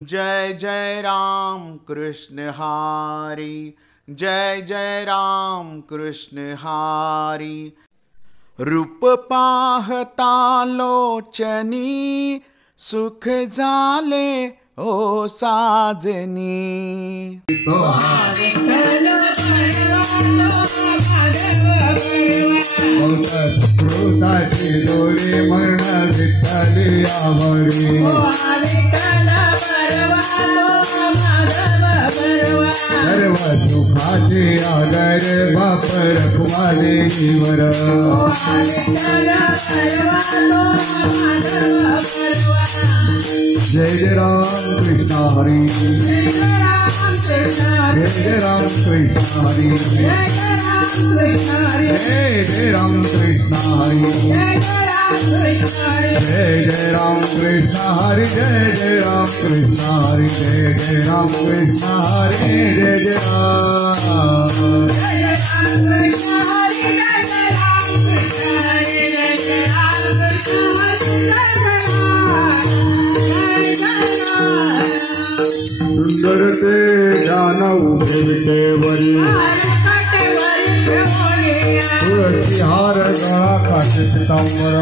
जय जय राम कृष्ण हारी, जय जय राम कृष्ण हारी। रूप पाहता लोचनी, सुख झाले ओ साजनी। कृताची दोरी मरण विठ्ठली आवरी, सर्व सुखाची आदर वापर कुमारेश्वर। जय जय राम कृष्ण हरी, जय जय राम कृष्ण हरी, जय जय राम कृष्ण हरी, जय जय राम कृष्ण हरि, जय जय राम कृष्ण हरि, जय जय राम कृष्ण हरि, जय जय राम। सुंदर ते ध्यान उभे विटेवरी, तुळसी हार गळा काशी पितांबर,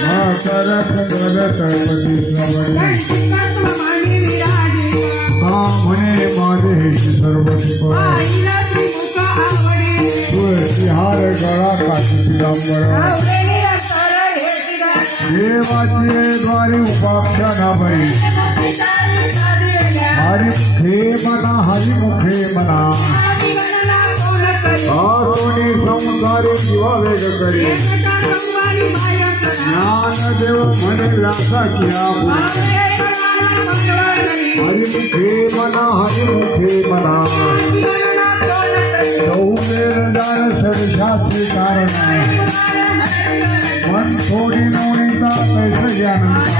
मातर कुंडल तळपती श्रवणी, का म्हणे माझे सर्वदीप, तुळसी हार गळा काशी पितांबर। देवाचे द्वारी उपाख्याना बळी, हरिमुखे मना हरिमुखे मना, कोणी संसारी जीवा वेग करी, ज्ञानदेव म्हणे लासा किया, हरिमुखे मना हरिमुखे मना, सौमेरदार सर्वशास्त्री कारण, मन थोडी नवनीता कैसे ज्ञानता,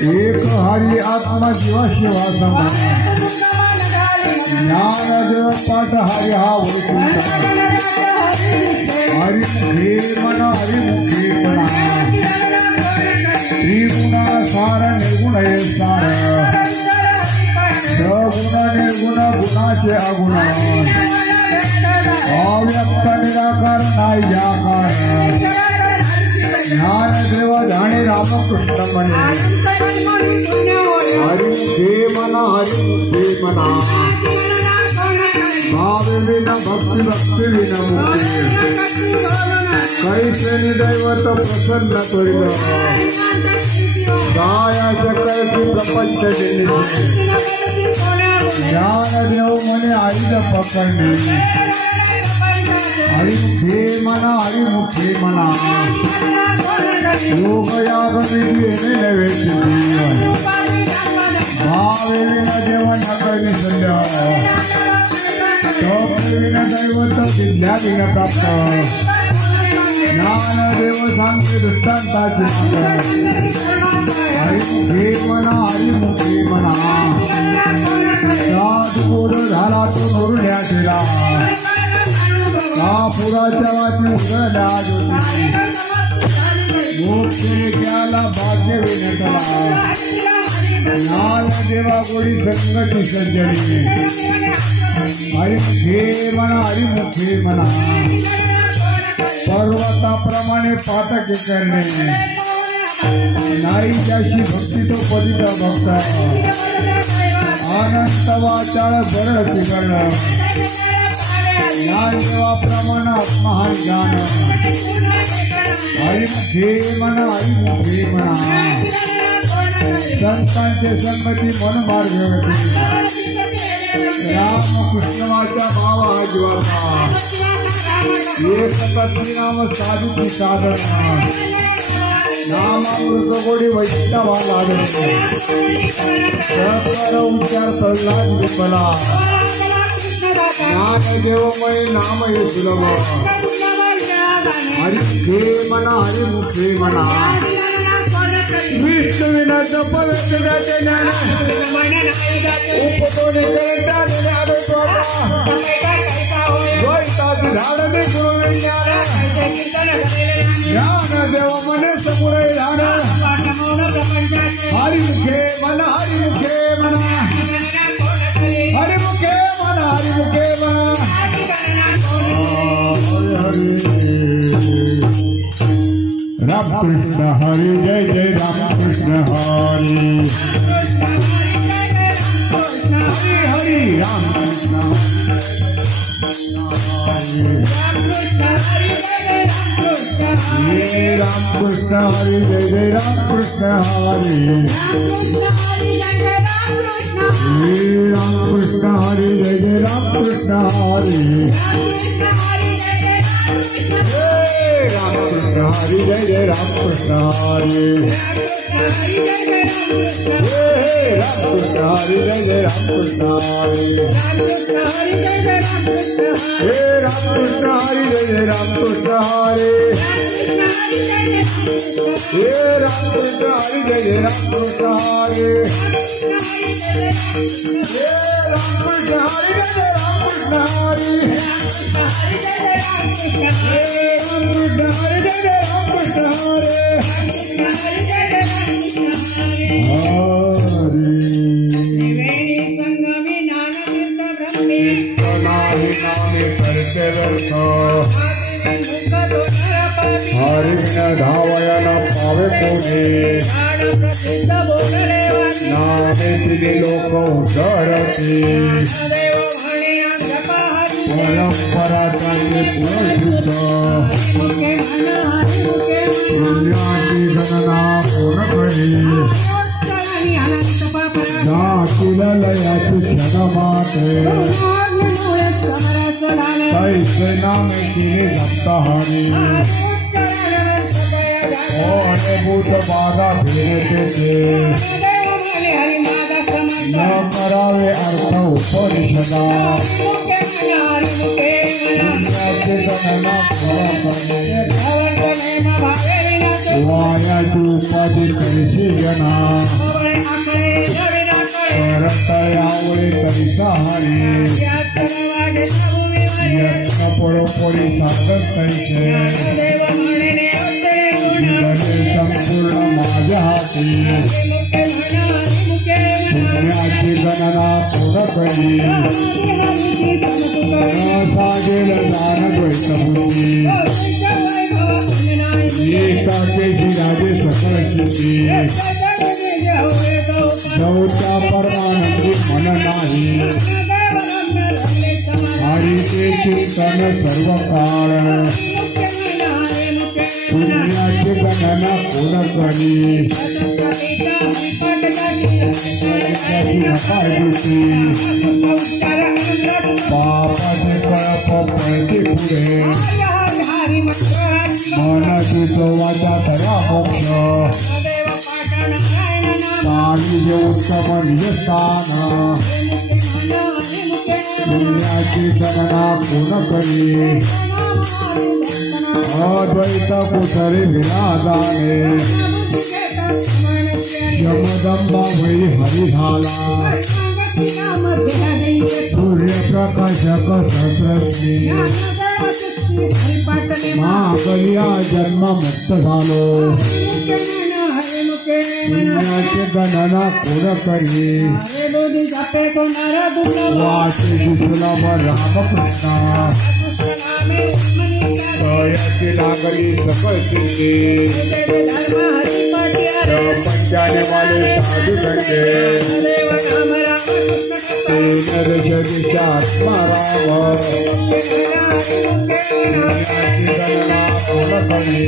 एक हरि आत्मा जीवा शिवा समा, ज्ञानदेव पाठ हरि हा वैकुंठ, हरिमुखे मन हरिमुखे मना, त्रिगुणा सार निर्गुण हे सार, सगुण निर्गुण गुणाचे अगुण, अव्यक्त निराकार नाही जाकार, ज्ञानदेव जाणे रामकृष्ण म्हणे, हरिमुखे मना हरिमुखे मना, भाव विना भक्ति भक्ति विना मुक्ती, कैसे दैवत प्रसन्न करिल, गाया सकळची प्रपंच दिली, ज्ञानदेव म्हणे आईला पकडणे, हरिमुखे मना हरिमुखे मना, योग याग विधी येणे नव्हे सिद्धी, भावे विना देव नकळी संध्या, तप विना दैवत विद्या विना प्राप्त, ज्ञानदेव सांगते दृष्टांताची मात, हरिमुखे मना हरिमुखे मना, साधुगोड झाला तो नरुण्या केला, पुराच्या वाटणे उघडल्या ज्योती, मोक्षे ज्ञाला भाग्य विनतला, ज्ञानदेवा गोडी संकटी सज्जनी, हरिमुखे मना हरिमुखे मना, पर्वताप्रमाणे पातकी करणे, नाही ज्याशी भक्ती तो पतिता भक्त, अनंत वाचाळ बरळ पिघळण, ज्ञानदेवाप्रमाणे आत्महान ज्ञान, हरिमुखे मना हरिमुखे मना, संतांचे संगती मन मार्ग रामकृष्ण वाचा भाव हा जीवाचा, एक पत्नी नाम साधूची साधना, नामामृत गोडी वैष्णवा लागणे, सकर उच्चार प्रल्हाद विफला, ज्ञानदेवमय नाम हे सुलभ, हरिमुखे मना हरिमुखे मना, विष्णु विना जप वेदाचे ज्ञान, उपतोने करता निनाद स्वतः, द्वैताची धाडणे गुरु विज्ञान, ज्ञानदेव मने समुरे ध्यान, हरिमुखे मन हरिमुखे मन हरिमुखे मन हरिमुखे मन राम कृष्ण हरि जय जय राम कृष्ण हरि हरि हरि राम कृष्ण राम कृष्ण हरि जय जय राम कृष्ण हरि राम कृष्ण हरि जय जय राम कृष्ण हरि राम कृष्ण हरि जय जय राम कृष्ण हरि राम कृष्ण हरि जय जय राम कृष्ण हरि राम कृष्ण हरि जय जय राम कृष्ण हरि राम कृष्ण हरि जय जय राम कृष्ण हरि राम कृष्ण हरि जय जय राम कृष्ण हरि हरि धावय न पावे कोणी नामे तिने लोक उद्धरती परंपरा चांगली पुरुष पुण्याची गणना पूर्ण करी जातील लयाची क्षण माते कैसे नामे तिने सप्ताहारी भूत बाधा फिरते न करावे अर्थ उपनिषदा गणना वायाची उपाधी कैसी जना यावळे करिता हरी यत्न परोपरी साधक कैसे संपूर्ण माझ्या हाती पुण्याची गणना पूर्ण करी सागेल दान द्वैतबुद्धी एकाकेची राजे सकळ स्थिती जवच्या परमानंदी मन नाही हरीचे चिंतन सर्व काळ पुण्याची गणना पूर्ण करी पापाचे कळप पळते पुढे मनाची वाचा तया मोक्ष काळी उत्तम निस्थान पुण्याची गणना पूर्ण करी अद्वैत कुसरी विरादाने यमदंबा वै हरि झाला सूर्यप्रकाशक सहस्रश्री महाबलिया जन्म मुक्त झालो पुण्याची गणना पूर्ण करी वाचे सुलभ रामकृष्ण याची लागली सकळ सिद्धी पंचाने वाले साधू संगे नरशरीच्या आत्मा राम गणना पूर्ण करी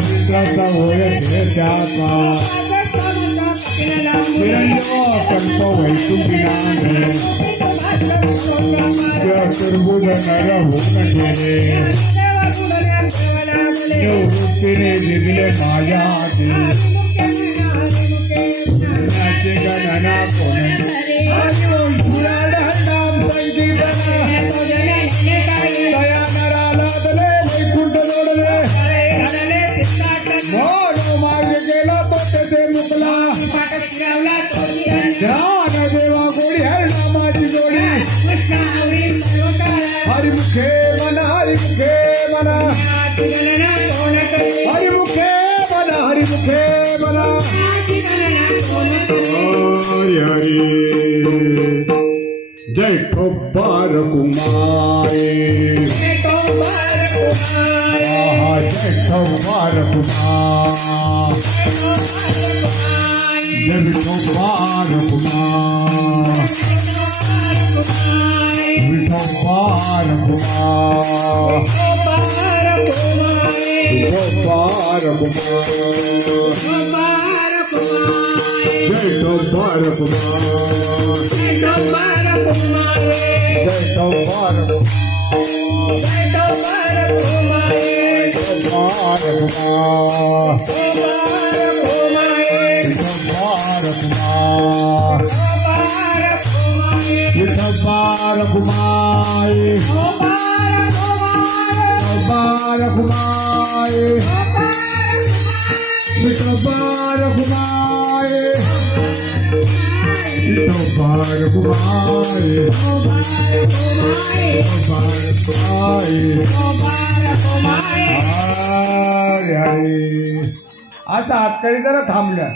मित्राचा होय त्याचा कल्प वैकुंठीनाने चतुर्भुज नर होऊन गेले निवृत्तीने दिले माझ्या हाती पुण्याची गणना कोणी दया नराला दले वैकुंठ जोडले मार्ग गेला पट्टे मुकला ज्ञान देवा गोडी हरिनामाची जोडी हरिमुखे मन हरिमुखे मन हरिमुखे मन हरि मुखे बला हरि जय ठोबार कुमारी जय ठोबार कुमार जय ठोबार कुमार जय ठोबार कुमार ठोबार कुमार ठोबार कुमार जय ठोबार कुमार जय ठोबार कुमार जय ठोबार आता हातकडी जरा थांबल्या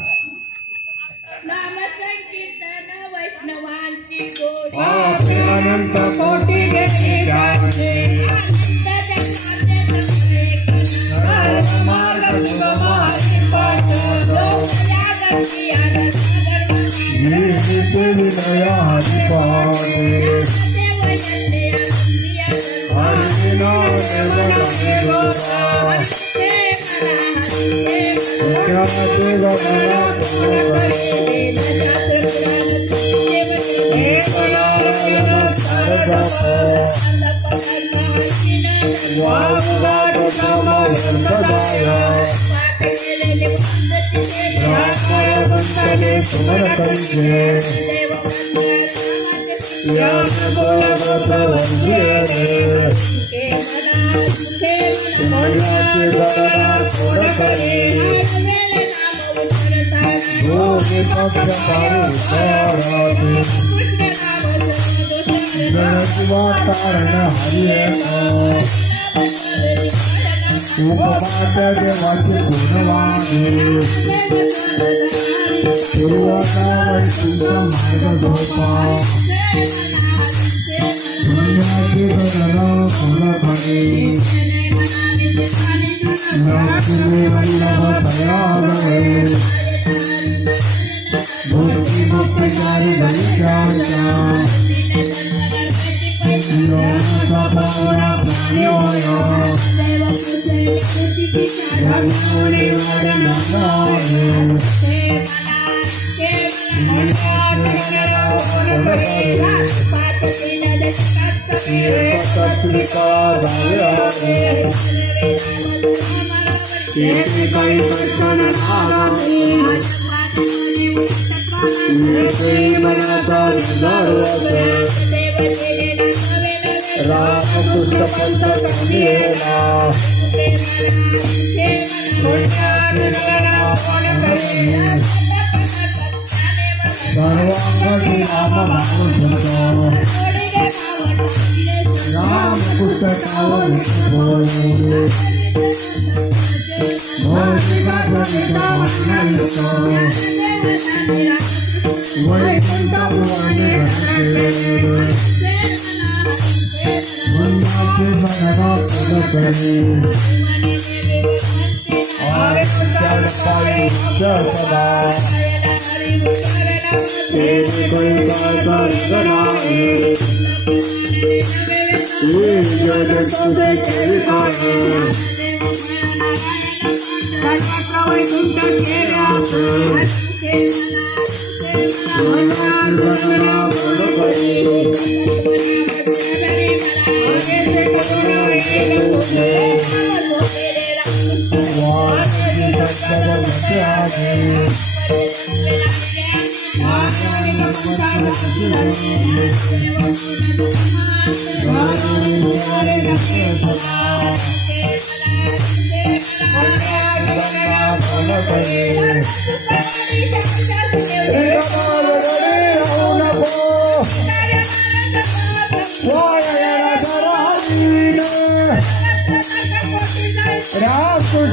नाम संकीर्तन वैष्णवांची गोडी अनंत कोटी राम कृष्ण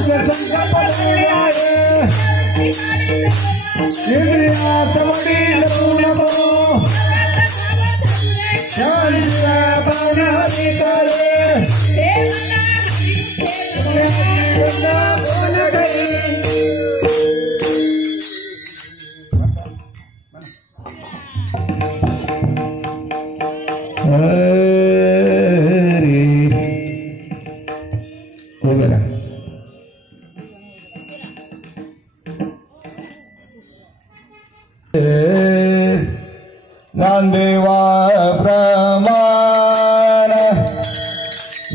संकल्प इंद्रिया समड़ी नको चंद्र पवन हरि करे ज्ञानदेवा प्रमाण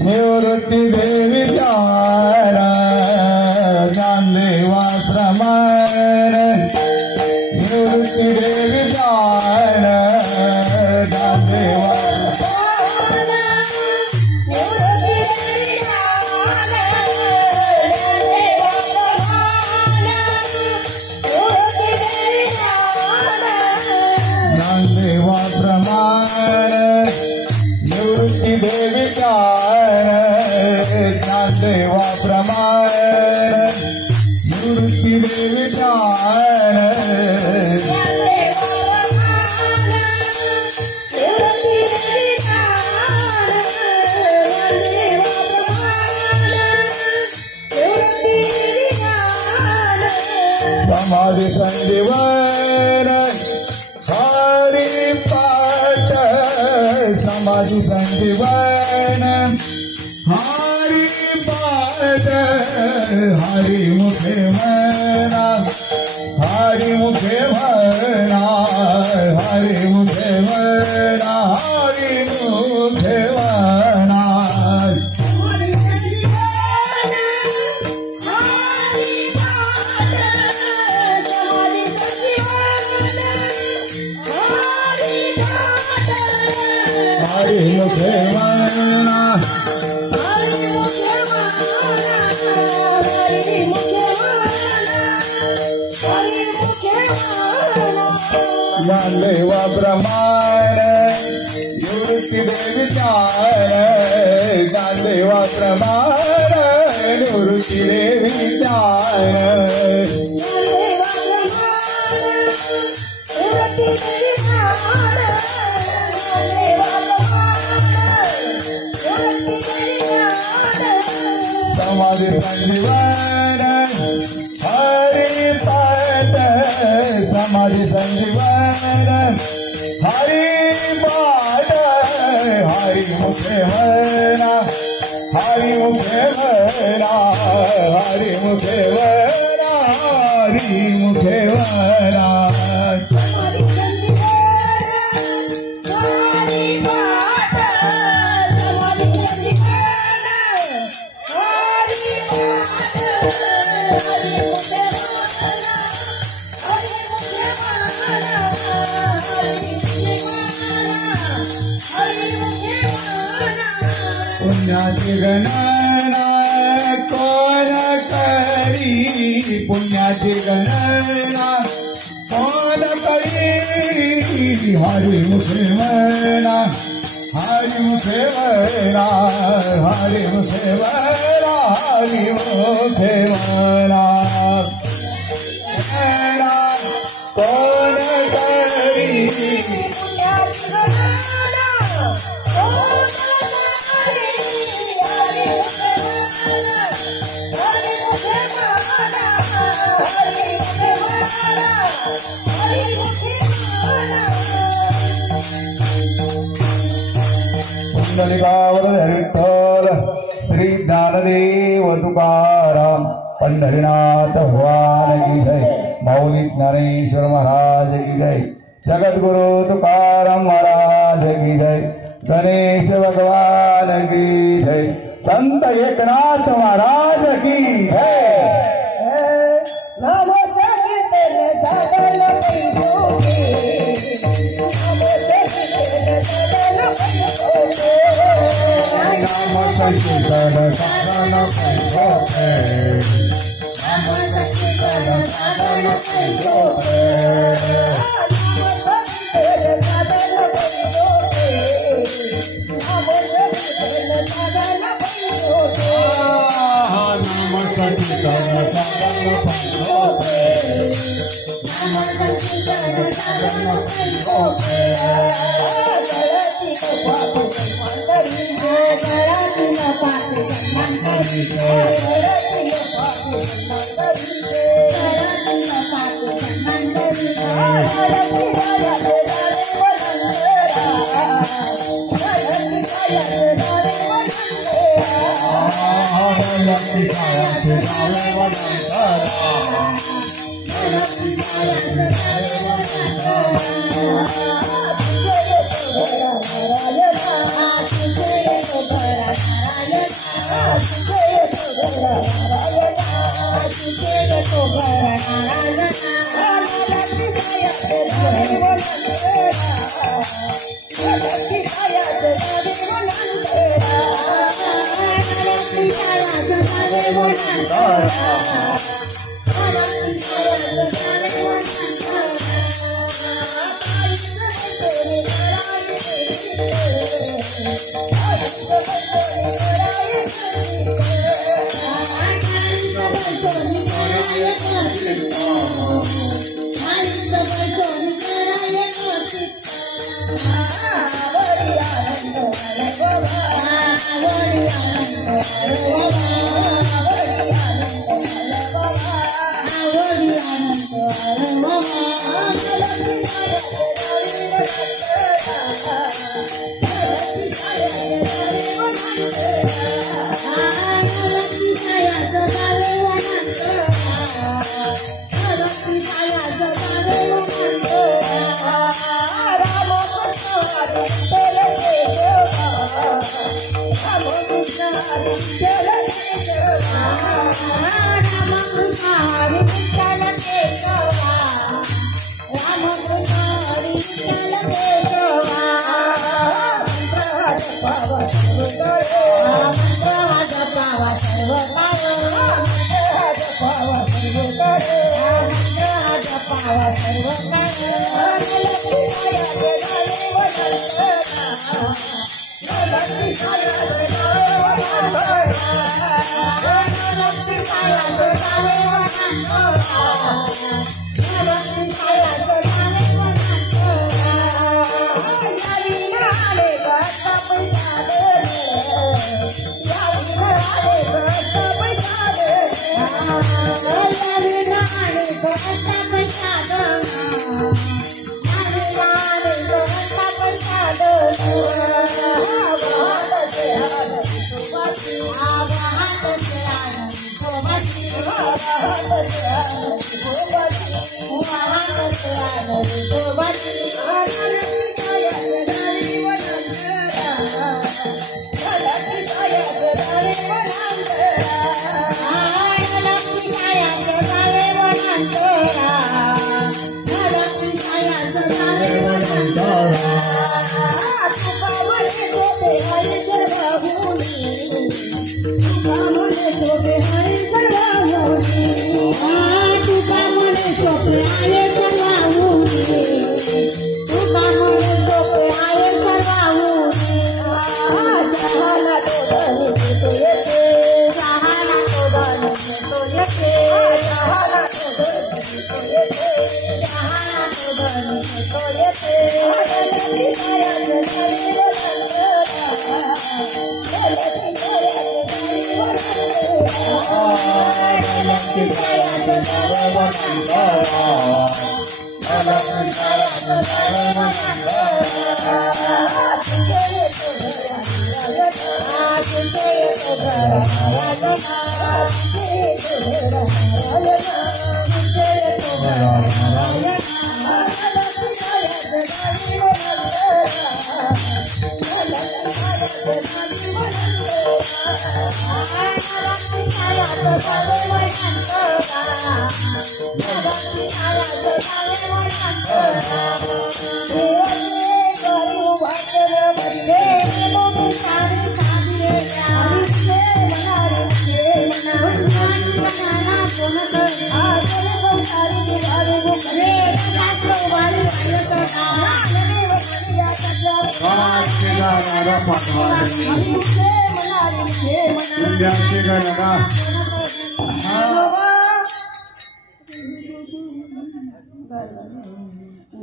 निवृत्ति देवी ज्ञान ज्ञानदेवा प्रमाण निवृत्ति देवी ज्ञान ज्ञानदेवा ज्ञानदेवा प्रमाण निवृत्ति देवी ज्ञान ज्ञानदेवा प्रमाण निवृत्ति देवी ज्ञान समाधि संजीवन हरि पाठ समाधि संजीवन हरि पाठ हरि मुखे मना हरि मुखे मना हरि मुखे मना हरि मुखे मना हरि मुखे मना ज्ञानदेवा प्रमाण निवृत्ति देवी ज्ञान ज्ञानदेवा प्रमाण निवृत्ति देवी ज्ञान समाधि संजीवन हरि पाठ समाधि संजीवन हरि पाठ हरि मुखे मना हरि मुखे मना हरि मुखे मना हरि मुखे मना पुण्याची गणना कोण करी पुण्याची गणना कोण करी हरि मुखे मना हरि मुखे मना हरि मुखे मना हरि मुखे मना कोण करी विठ्ठल श्री ज्ञानदेव तुकाराम पंढरीनाथ भगवान की जय मौली ज्ञानेश्वर महाराज की जय जगद्गुरु तुकाराम महाराज की जय गणेश भगवान की जय संत एकनाथ महाराज की जय नमो संकीर्तन साधन पैसोके नमो संकीर्तन साधन पैसोके नमो संकीर्तन साधन पैसोके नमो संकीर्तन साधन पैसोके नमो संकीर्तन साधन पैसोके नमो संकीर्तन साधन पैसोके नमो संकीर्तन साधन पैसोके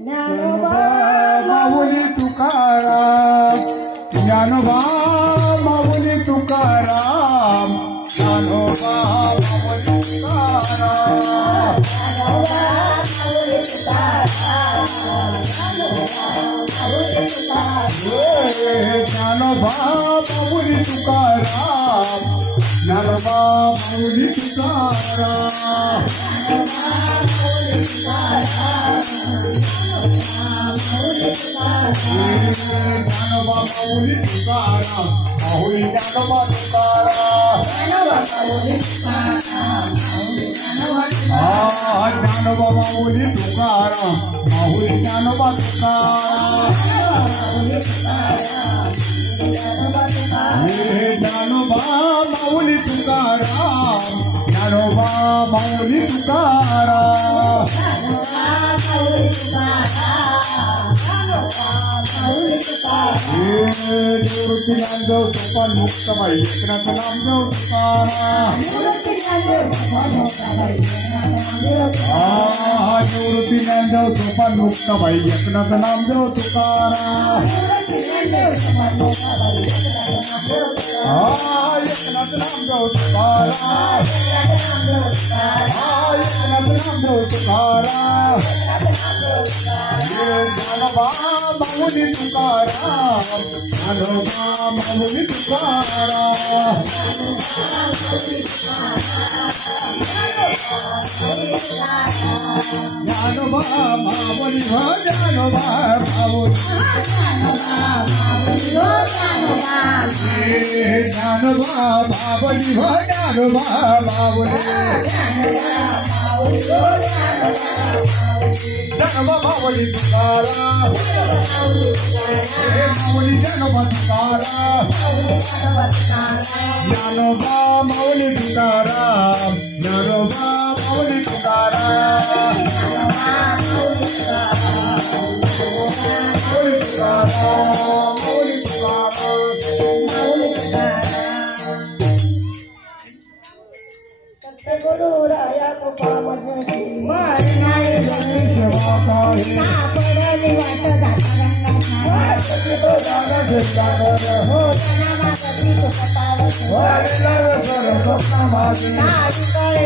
ज्ञानोबा माऊली तुकाराम, ज्ञानोबा माऊली तुकाराम, ज्ञानोबा माऊली तुकाराम, ज्ञानोबा माऊली तुकाराम, ज्ञानोबा माऊली तुकाराम, ज्ञानोबा माऊली तुकाराम, माऊली ज्ञानोबा तुकाराम, ज्ञानोबा माऊली तुकाराम, माऊली ज्ञानोबा तुकाराम, ज्ञानोबा माऊली तुकाराम, ज्ञानोबा माऊली तुकाराम, निवृत्ती नामदेव सोपान मुक्ताबाई एकनाथ नामदेव तुकाराम, निवृत्ती नामदेव सोपान मुक्ताबाई एकनाथ नामदेव तुकाराम, एकनाथ नामदेव तुकाराम, एकनाथ नामदेव तुकाराम, ज्ञानोबा माऊली तुकाराम, ज्ञानोबा माऊली तुकाराम, ज्ञानोबा माऊली ज्ञानोबा माऊली, ज्ञानोबा माऊली ज्ञानोबा माऊली, ज्ञानोबा माऊली तुकाराम, माऊली ज्ञानोबा तुकाराम, ज्ञानोबा माऊली तुकाराम, ज्ञानोबा माऊली तुकाराम, माऊली तुकाराम, माऊली सतगुरु राया को पावन मारनाय सापडली वाट हो जना मागती तो सतावत काळे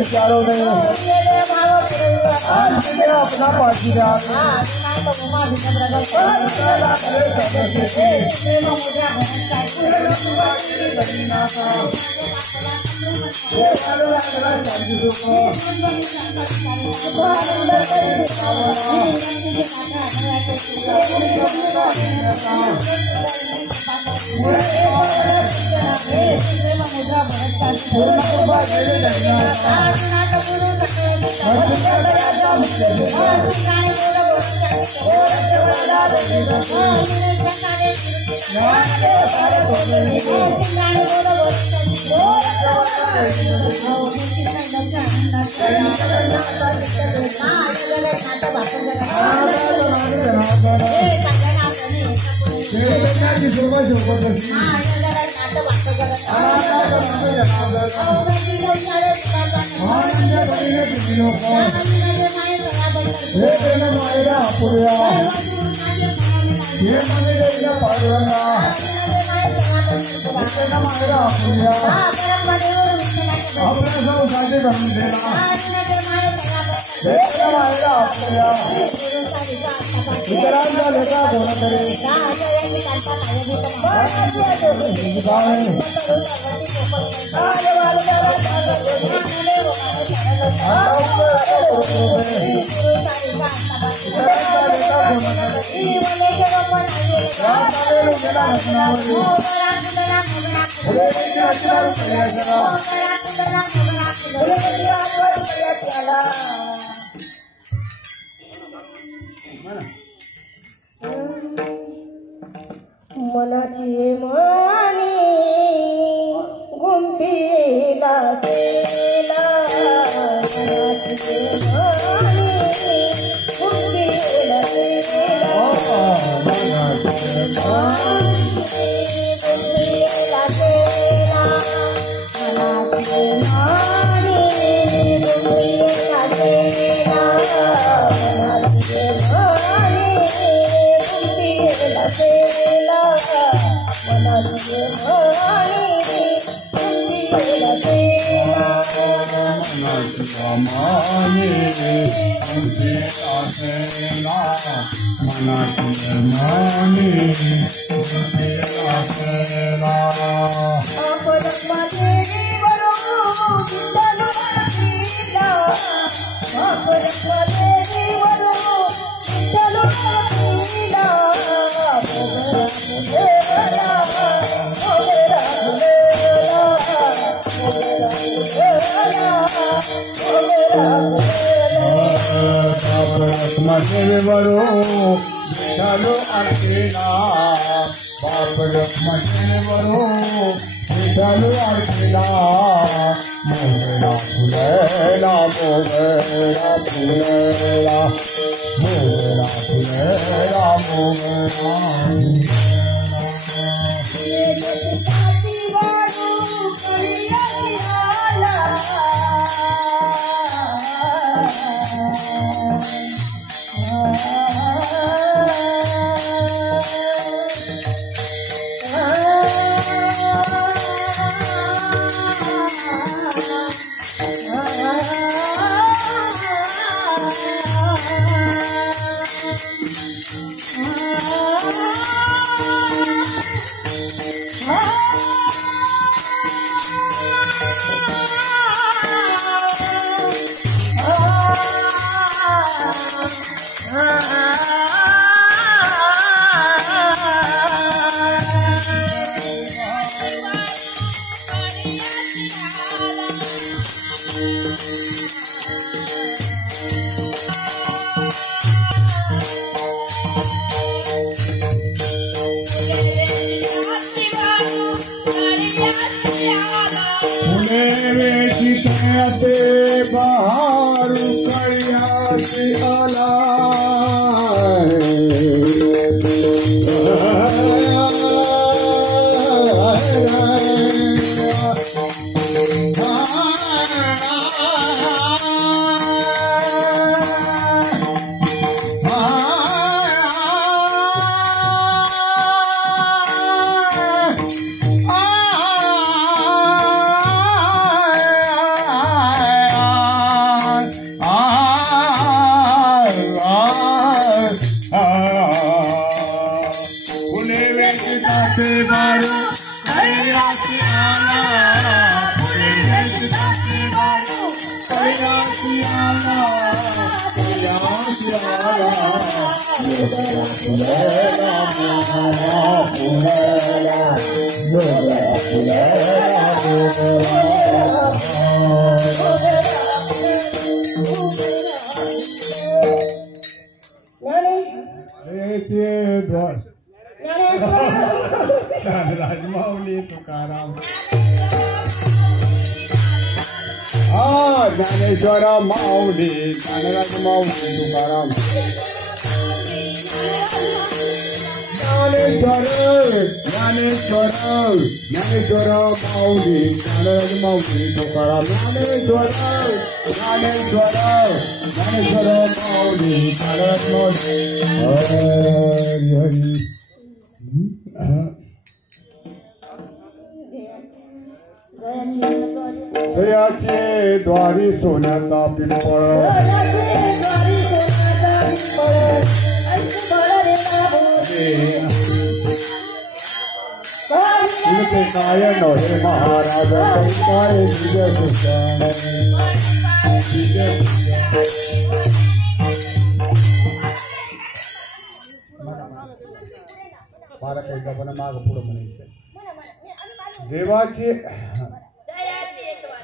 विचारों में अपना पाठीदार मनाची मानी गुंफीला सेला मनाची मानी गुंफीला सेला गुंफीला सेला मनाची मानी गुंफीला सेला मनाची मानी गुंफीला सेला राजमाऊली तुकाराम ज्ञानेश्वर माऊली ज्ञानराज माऊली तुकाराम ज्ञानेश्वर ज्ञानेश्वर ज्ञानेश्वर माऊली ज्ञानराज माऊली तुकाराम ज्ञानेश्वर ज्ञानेश्वर ज्ञानेश्वर माऊली ज्ञानराज माऊली हरी हरी दयाचे द्वारी सोन्याचा पिंपळ इनके काय नोहे महाराज काय विजय सुशान मला काही पण माग पुढे म्हणायचं देवाची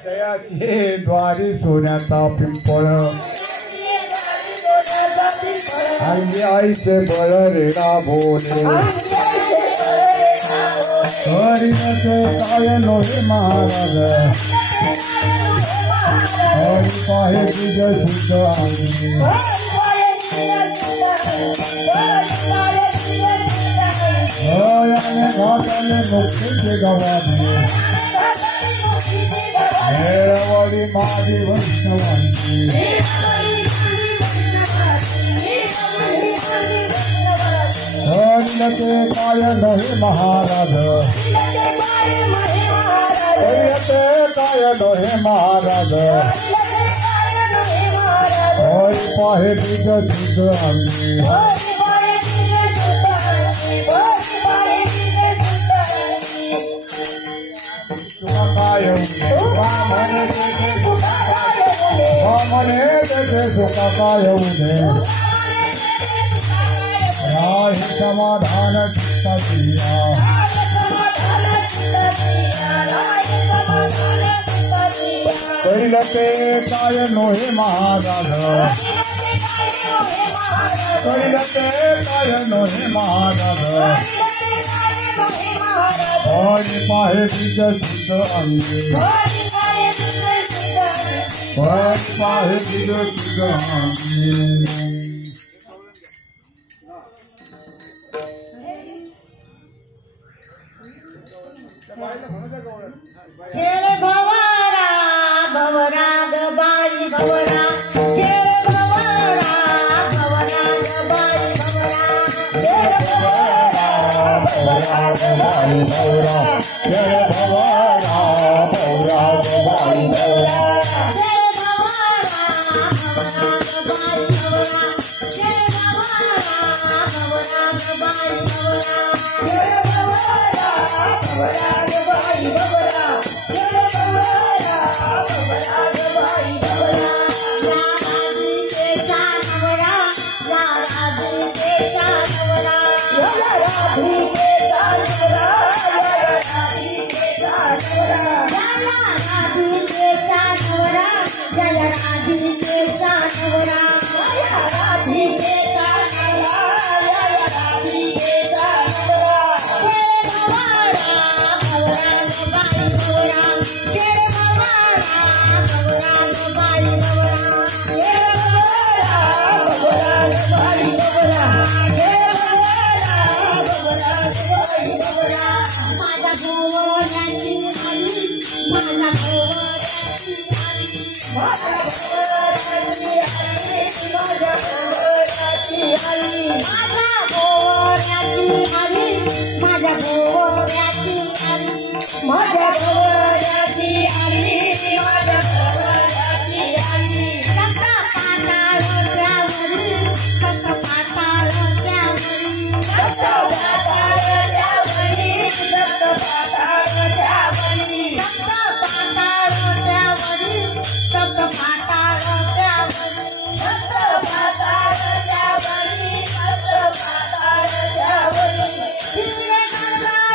दयाचे द्वारी सोन्याचा पिंपळ आणि आईचे बळ रेडा भोले हरिणते काय नोहे महाराज हरि पाहे विजय शुद्ध आम्ही हयाने घाटाने मुक्तीचे गवाने हेरवाडी माझी वैष्णवांची हरिणते काय नोहे महाराज हरिणते काय नोहे महाराज हरि पाहे विजय शुद्ध आम्ही मने देखे सुखा काय उदे राही समाधान चित्ता दिया करिलते काय नोहे महाराज करिलते काय नोहे महाराज हरि पाहे विजय शुद्ध अंगे हरि पाहे विजय शुद्ध अंगे खेळ भवरा भवरा ग बाई भवरा खेळ भवरा भवरा ग बाई भवरा खेळ भवरा भवरा ग बाई भवरा खेळ भवरा भवरा ग बाई भवरा खेळ भवरा भवरा ग बाई भवरा खेळ भवरा भवरा ग बाई भवरा खेळ भवरा भवरा ग बाई भवरा Bye.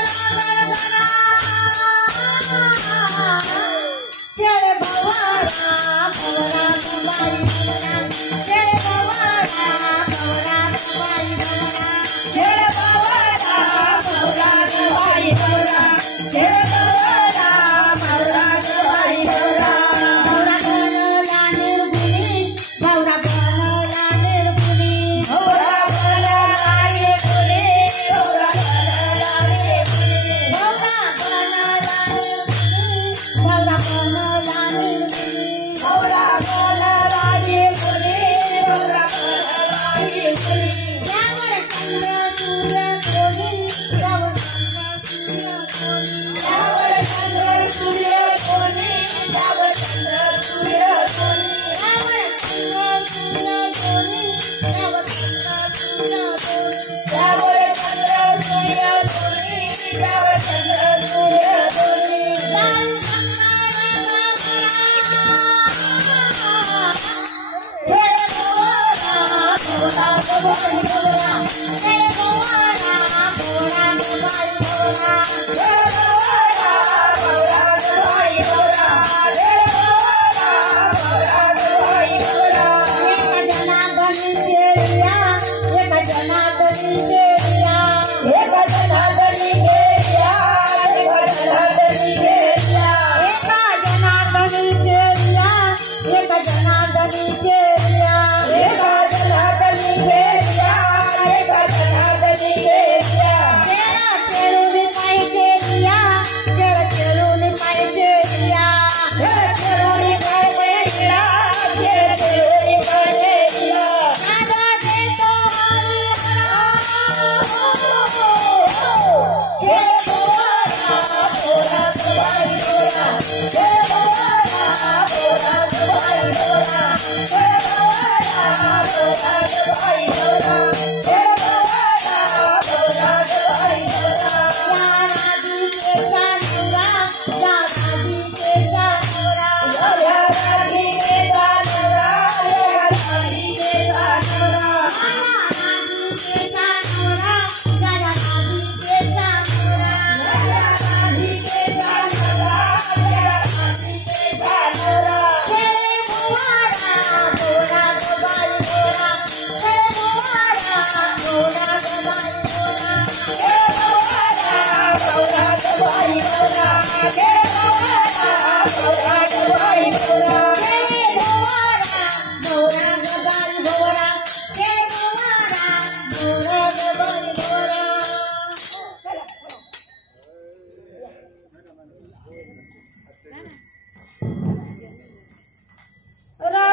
Radhe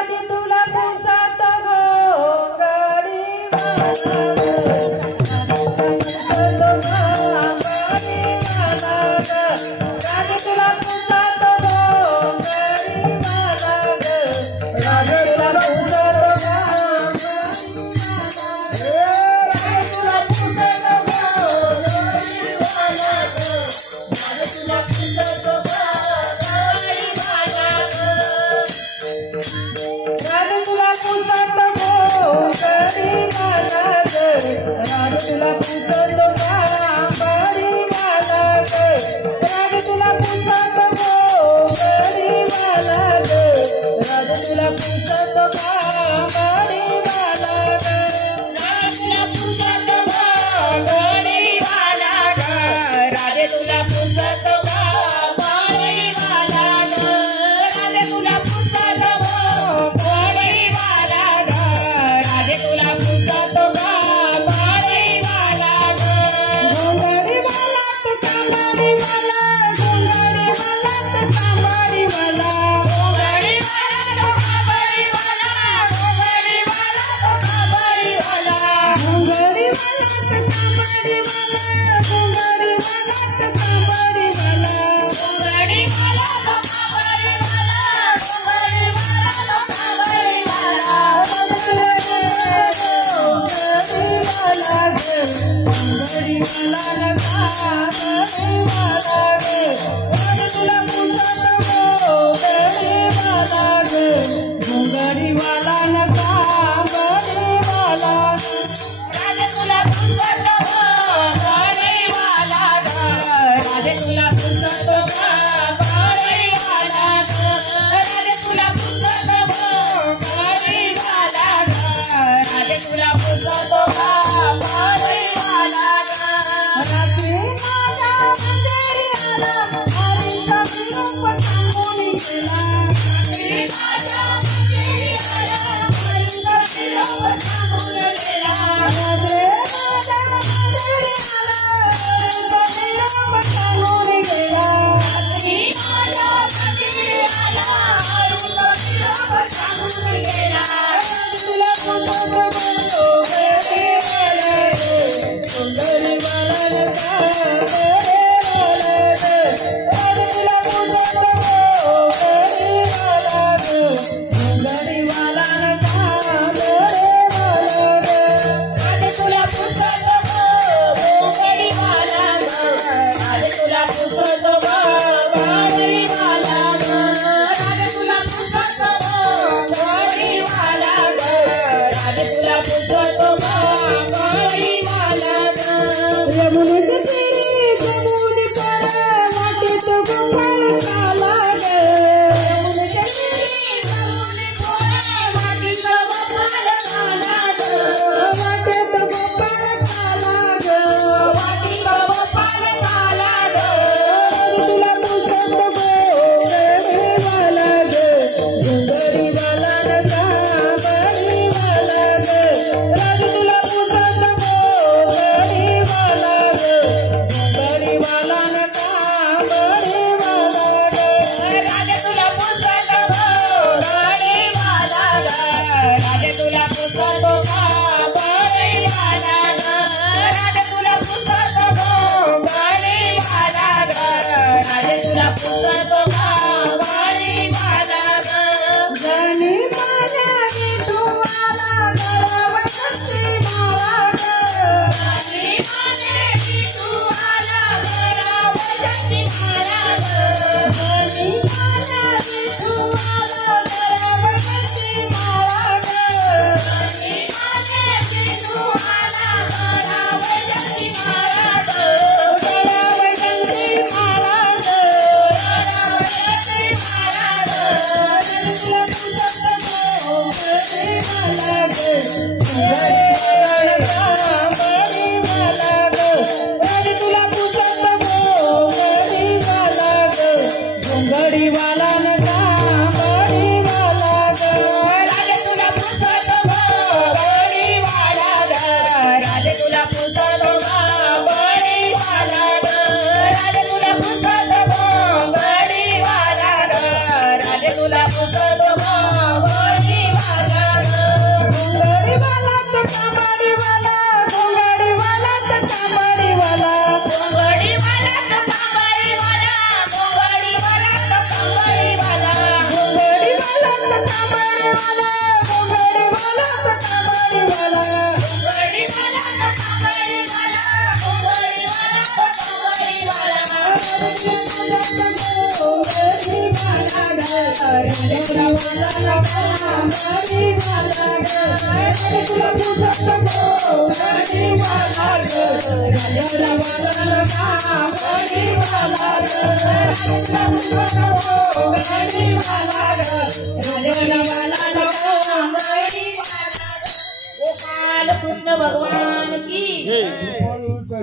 कृष्ण भगवान की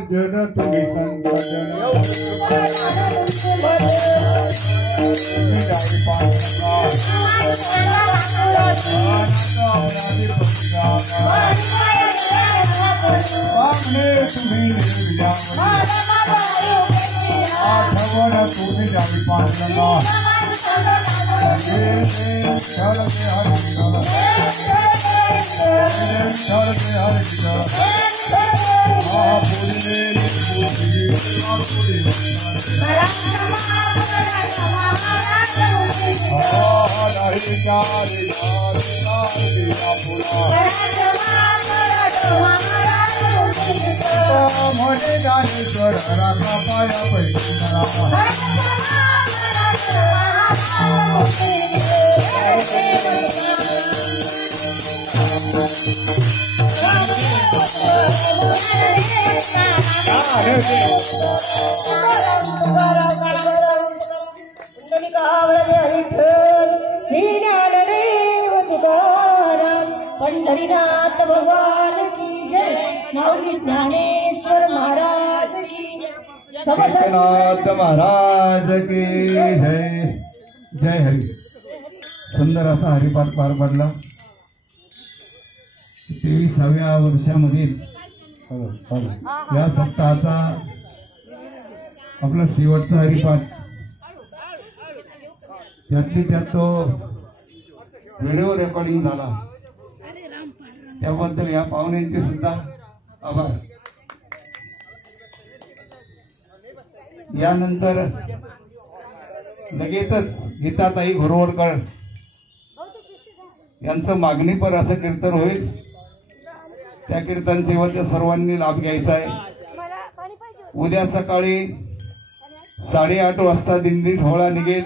जन तुम्ही संत तुम्ही जावी पांडुरंगा मोठे ज्ञानेश्वर राखा पाया पंढरीनाथ भगवान की जय। माऊली ज्ञानेश्वर महाराज की जय। नाथ महाराज की जय। जय हरी। सुंदर असा हरिपाठ पार पडला 23व्या वर्षामधील या सप्ताहाचा आपला शेवटचा हरिपाठ त्यातली त्यात तो व्हिडिओ रेकॉर्डिंग झाला त्याबद्दल या पाहुण्यांचे सुद्धा आभार। यानंतर लगेचच गीताताई घोरवडकर यांचं मागणीपर असं कीर्तन होईल। त्या कीर्तन सेवेचा सर्वांनी लाभ घ्यायचा आहे। उद्या सकाळी 8:30 वाजता दिंडी ढोळा निघेल।